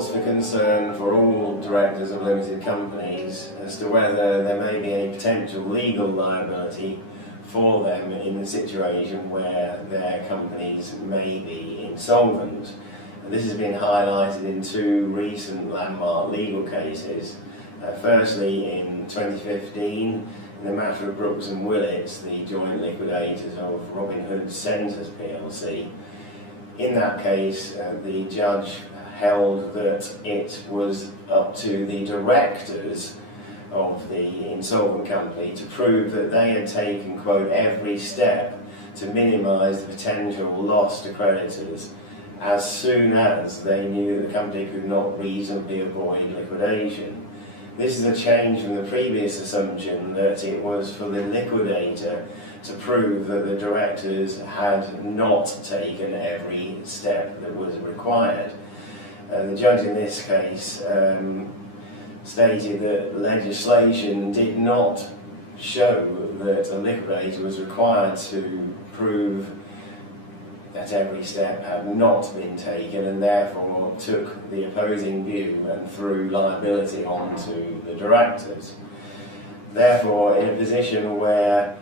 cause for concern for all directors of limited companies as to whether there may be any potential legal liability for them in the situation where their companies may be insolvent. This has been highlighted in two recent landmark legal cases. Firstly, in 2015, in the matter of Brooks and Willits, the joint liquidators of Robin Hood Centres plc. In that case, the judge held that it was up to the directors of the insolvent company to prove that they had taken, quote, every step to minimise the potential loss to creditors as soon as they knew the company could not reasonably avoid liquidation. This is a change from the previous assumption that it was for the liquidator to prove that the directors had not taken every step that was required. The judge in this case stated that legislation did not show that a liquidator was required to prove that every step had not been taken, and therefore took the opposing view and threw liability onto the directors. Therefore, in a position where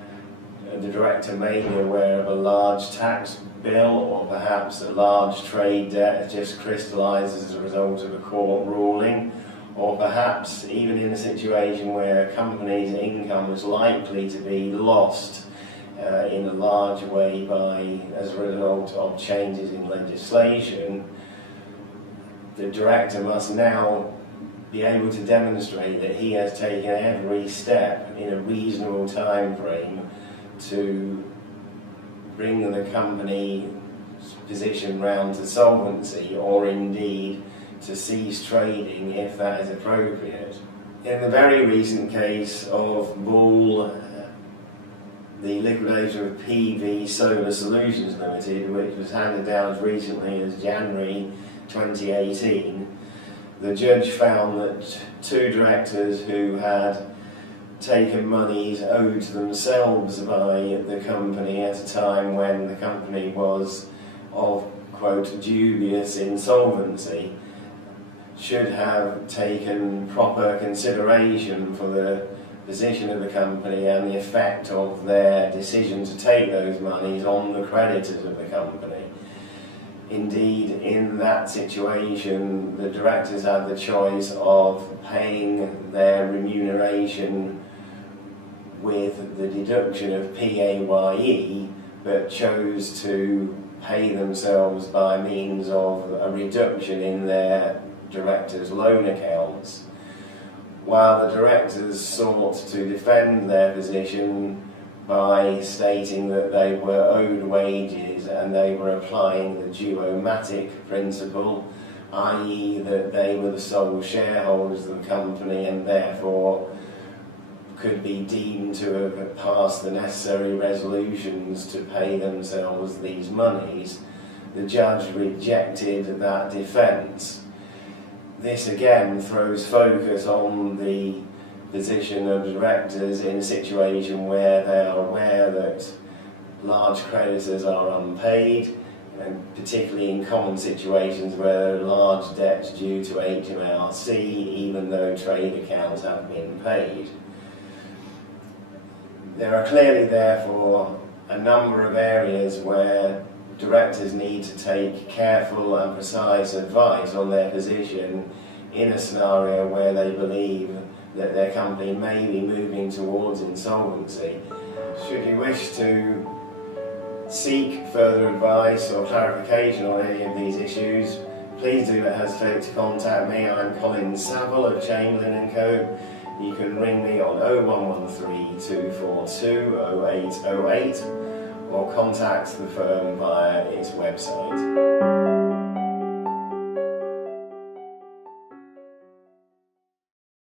the director may be aware of a large tax bill or perhaps a large trade debt has just crystallised as a result of a court ruling, or perhaps even in a situation where a company's income is likely to be lost in a large way as a result of changes in legislation, the director must now be able to demonstrate that he has taken every step in a reasonable time frame to bring the company's position round to solvency, or indeed to cease trading if that is appropriate. In the very recent case of Bull, the liquidator of PV Solar Solutions Limited, which was handed down as recently as January 2018, the judge found that two directors who had taken monies owed to themselves by the company at a time when the company was of, quote, dubious insolvency, should have taken proper consideration for the position of the company and the effect of their decision to take those monies on the creditors of the company. Indeed, in that situation, the directors had the choice of paying their remuneration with the deduction of PAYE, but chose to pay themselves by means of a reduction in their directors' loan accounts, while the directors sought to defend their position by stating that they were owed wages and they were applying the duomatic principle, i.e. that they were the sole shareholders of the company and therefore could be deemed to have passed the necessary resolutions to pay themselves these monies. The judge rejected that defence. This again throws focus on the position of directors in a situation where they are aware that large creditors are unpaid, and particularly in common situations where there are large debts due to HMRC even though trade accounts have been paid. There are clearly therefore a number of areas where directors need to take careful and precise advice on their position in a scenario where they believe that their company may be moving towards insolvency. Should you wish to seek further advice or clarification on any of these issues, please do not hesitate to contact me. I'm Colin Saville of chamberlain&co. You can ring me on 0113 242 0808 or contact the firm via its website.